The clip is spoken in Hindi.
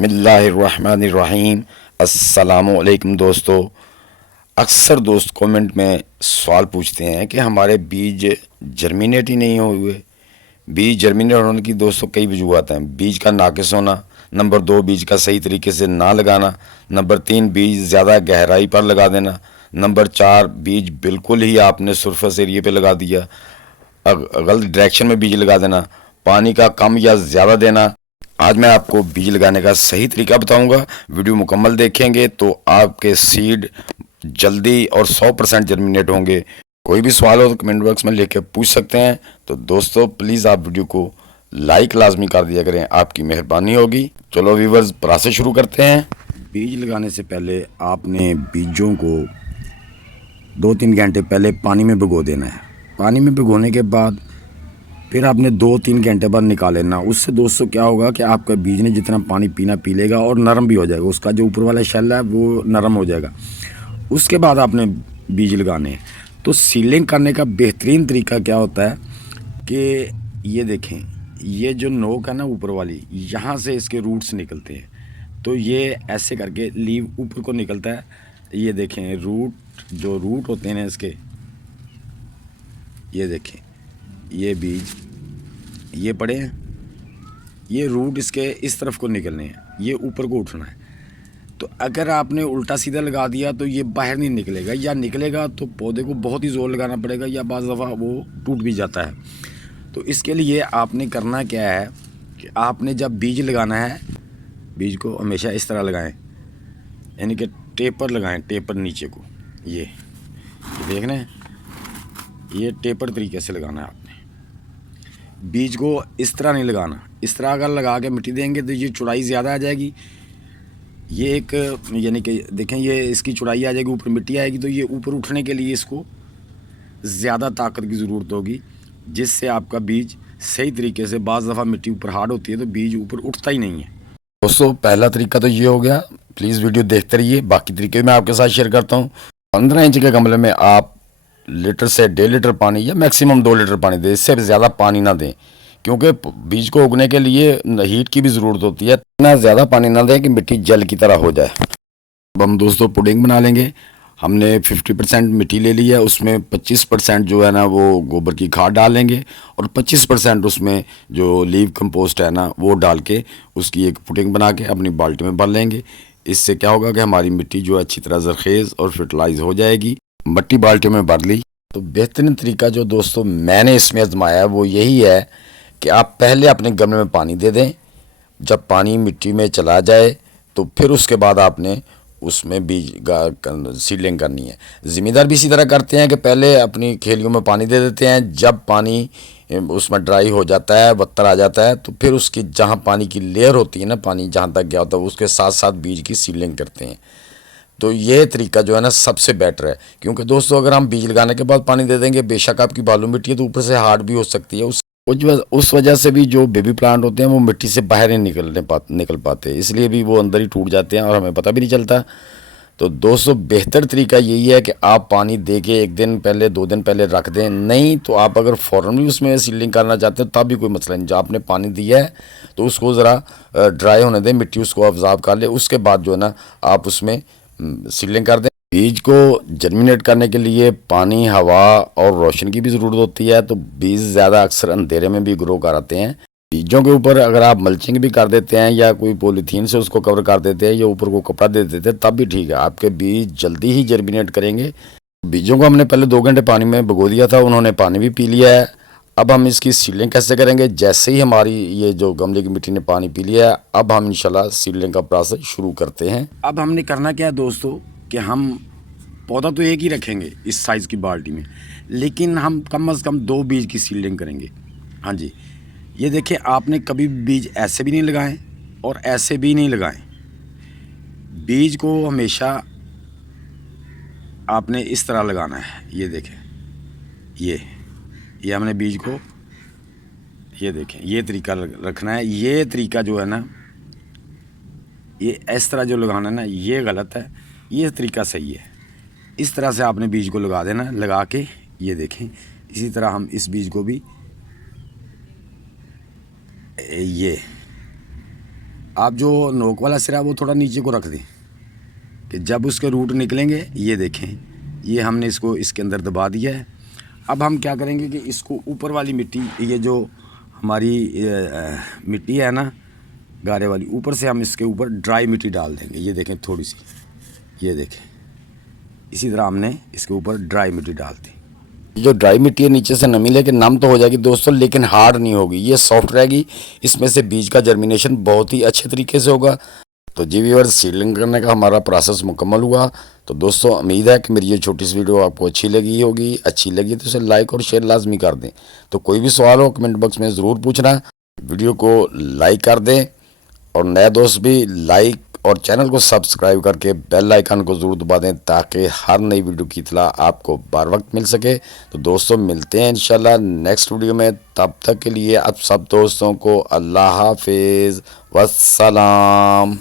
बिस्मिल्लाहिर्रहमानिर्रहीम। अस्सलामुअलैकुम दोस्तों। अक्सर दोस्त कमेंट में सवाल पूछते हैं कि हमारे बीज जर्मिनेट ही नहीं हुए। बीज जर्मिनेट होने की दोस्तों कई वजूहत हैं। बीज का नाकिस होना, नंबर 2 बीज का सही तरीके से ना लगाना, नंबर 3 बीज ज़्यादा गहराई पर लगा देना, नंबर 4 बीज बिल्कुल ही आपने सरफेस एरिया पे लगा दिया, गलत डायरेक्शन में बीज लगा देना, पानी का कम या ज़्यादा देना। आज मैं आपको बीज लगाने का सही तरीका बताऊंगा। वीडियो मुकम्मल देखेंगे तो आपके सीड जल्दी और 100% जर्मिनेट होंगे। कोई भी सवाल हो तो कमेंट बॉक्स में लेके पूछ सकते हैं। तो दोस्तों प्लीज़ आप वीडियो को लाइक लाजमी कर दिया करें, आपकी मेहरबानी होगी। चलो व्यूवर्स, प्रोसेस शुरू करते हैं। बीज लगाने से पहले आपने बीजों को 2-3 घंटे पहले पानी में भिगो देना है। पानी में भिगोने के बाद फिर आपने 2-3 घंटे बाद निकाल लेना। उससे दोस्तों क्या होगा कि आपका बीज ने जितना पानी पीना पी लेगा और नरम भी हो जाएगा, उसका जो ऊपर वाला शेल है वो नरम हो जाएगा। उसके बाद आपने बीज लगाने हैं। तो सीलिंग करने का बेहतरीन तरीका क्या होता है कि ये देखें, ये जो नोक है ना ऊपर वाली, यहाँ से इसके रूट्स निकलते हैं। तो ये ऐसे करके लीव ऊपर को निकलता है। ये देखें रूट होते हैं ना इसके, ये देखें ये बीज ये पड़े हैं, ये रूट इसके इस तरफ को निकलने हैं, ये ऊपर को उठना है। तो अगर आपने उल्टा सीधा लगा दिया तो ये बाहर नहीं निकलेगा, या निकलेगा तो पौधे को बहुत ही ज़ोर लगाना पड़ेगा, या बाज़ दफ़ा वो टूट भी जाता है। तो इसके लिए आपने करना क्या है कि आपने जब बीज लगाना है, बीज को हमेशा इस तरह लगाएं, यानी कि टेपर लगाएं, टेपर नीचे को। ये देख रहे हैं, ये टेपर तरीके से लगाना है आपने। बीज को इस तरह नहीं लगाना, इस तरह अगर लगा के मिट्टी देंगे तो ये चौड़ाई ज़्यादा आ जाएगी। ये एक यानी कि देखें, ये इसकी चौड़ाई आ जाएगी, ऊपर मिट्टी आएगी, तो ये ऊपर उठने के लिए इसको ज़्यादा ताकत की ज़रूरत होगी, जिससे आपका बीज सही तरीके से, बाज़ दफ़ा मिट्टी ऊपर हार्ड होती है तो बीज ऊपर उठता ही नहीं है। दोस्तों पहला तरीका तो ये हो गया। प्लीज़ वीडियो देखते रहिए, बाकी तरीके मैं आपके साथ शेयर करता हूँ। 15 इंच के गमले में आप लीटर से 1.5 लीटर पानी या मैक्सिमम 2 लीटर पानी दें, इससे ज़्यादा पानी ना दें, क्योंकि बीज को उगने के लिए हीट की भी ज़रूरत होती है। इतना ज़्यादा पानी ना दें कि मिट्टी जल की तरह हो जाए। अब हम दोस्तों पुडिंग बना लेंगे। हमने 50% मिट्टी ले ली है, उसमें 25% जो है ना वो गोबर की खाद डालेंगे, और 25% उसमें जो लीव कंपोस्ट है ना वो डाल के उसकी एक पुडिंग बना के अपनी बाल्टी में भर लेंगे। इससे क्या होगा कि हमारी मिट्टी जो अच्छी तरह जरखेज़ और फर्टिलाइज हो जाएगी। मट्टी बाल्टी में भर ली। तो बेहतरीन तरीका जो दोस्तों मैंने इसमें आजमाया है वो यही है कि आप पहले अपने गमले में पानी दे दें। जब पानी मिट्टी में चला जाए तो फिर उसके बाद आपने उसमें बीज सीडलिंग करनी है। ज़िम्मेदार भी इसी तरह करते हैं कि पहले अपनी खेलियों में पानी दे देते हैं, जब पानी उसमें ड्राई हो जाता है, बत्तर आ जाता है, तो फिर उसकी जहाँ पानी की लेयर होती है ना, पानी जहाँ तक गया होता है, उसके साथ साथ बीज की सीडलिंग करते हैं। तो ये तरीका जो है ना सबसे बेटर है, क्योंकि दोस्तों अगर हम बीज लगाने के बाद पानी दे देंगे, बेशक आपकी बालू मिट्टी है तो ऊपर से हार्ड भी हो सकती है, उस वजह से भी जो बेबी प्लांट होते हैं वो मिट्टी से बाहर नहीं निकल पाते, इसलिए भी वो अंदर ही टूट जाते हैं और हमें पता भी नहीं चलता। तो दोस्तों बेहतर तरीका यही है कि आप पानी दे के 1 दिन पहले 2 दिन पहले रख दें। नहीं तो आप अगर फ़ौरन भी उसमें सीडलिंग करना चाहते हैं तब भी कोई मसला नहीं। जब आपने पानी दिया है तो उसको ज़रा ड्राई होने दें, मिट्टी उसको ऑब्ज़र्व कर ले, उसके बाद जो है ना आप उसमें सीडलिंग कर दें। बीज को जर्मिनेट करने के लिए पानी, हवा और रोशनी की भी ज़रूरत होती है, तो बीज ज़्यादा अक्सर अंधेरे में भी ग्रो कराते हैं। बीजों के ऊपर अगर आप मल्चिंग भी कर देते हैं या कोई पॉलीथीन से उसको कवर कर देते हैं या ऊपर को कपड़ा दे देते हैं तब भी ठीक है, आपके बीज जल्दी ही जर्मिनेट करेंगे। बीजों को हमने पहले 2 घंटे पानी में भिगो दिया था, उन्होंने पानी भी पी लिया है। अब हम इसकी सीडलिंग कैसे करेंगे? जैसे ही हमारी ये जो गमले की मिट्टी ने पानी पी लिया है, अब हम इंशाल्लाह सीडलिंग का प्रोसेस शुरू करते हैं। अब हमने करना क्या है दोस्तों कि हम पौधा तो एक ही रखेंगे इस साइज़ की बाल्टी में, लेकिन हम कम से कम 2 बीज की सीडलिंग करेंगे। हाँ जी, ये देखिए, आपने कभी बीज ऐसे भी नहीं लगाएं और ऐसे भी नहीं लगाएं। बीज को हमेशा आपने इस तरह लगाना है। ये देखें, ये हमने बीज को, ये देखें, ये तरीका रखना है। ये तरीका जो है ना, ये इस तरह जो लगाना है ना, ये गलत है, ये तरीका सही है। इस तरह से आपने बीज को लगा देना। लगा के ये देखें, इसी तरह हम इस बीज को भी, ये आप जो नोक वाला सिरा वो थोड़ा नीचे को रख दें कि जब उसके रूट निकलेंगे, ये देखें, ये हमने इसको इसके अंदर दबा दिया है। अब हम क्या करेंगे कि इसको ऊपर वाली मिट्टी, ये जो हमारी मिट्टी है ना गारे वाली, ऊपर से हम इसके ऊपर ड्राई मिट्टी डाल देंगे। ये देखें थोड़ी सी, ये देखें, इसी तरह हमने इसके ऊपर ड्राई मिट्टी डाल दी। जो ड्राई मिट्टी है नीचे से नमी लेके नम तो हो जाएगी दोस्तों, लेकिन हार्ड नहीं होगी, ये सॉफ्ट रहेगी। इसमें से बीज का जर्मिनेशन बहुत ही अच्छे तरीके से होगा। तो जी व्यूअर्स, सीडलिंग करने का हमारा प्रोसेस मुकम्मल हुआ। तो दोस्तों उम्मीद है कि मेरी ये छोटी सी वीडियो आपको अच्छी लगी होगी। अच्छी लगी तो इसे लाइक और शेयर लाजमी कर दें। तो कोई भी सवाल हो कमेंट बॉक्स में ज़रूर पूछना। वीडियो को लाइक कर दें और नए दोस्त भी लाइक और चैनल को सब्सक्राइब करके बेल आइकन को ज़रूर दबा दें ताकि हर नई वीडियो की इत्तला आपको बार वक्त मिल सके। तो दोस्तों मिलते हैं इंशाल्लाह नेक्स्ट वीडियो में। तब तक के लिए आप सब दोस्तों को अल्लाह हाफिज़, वस्सलाम।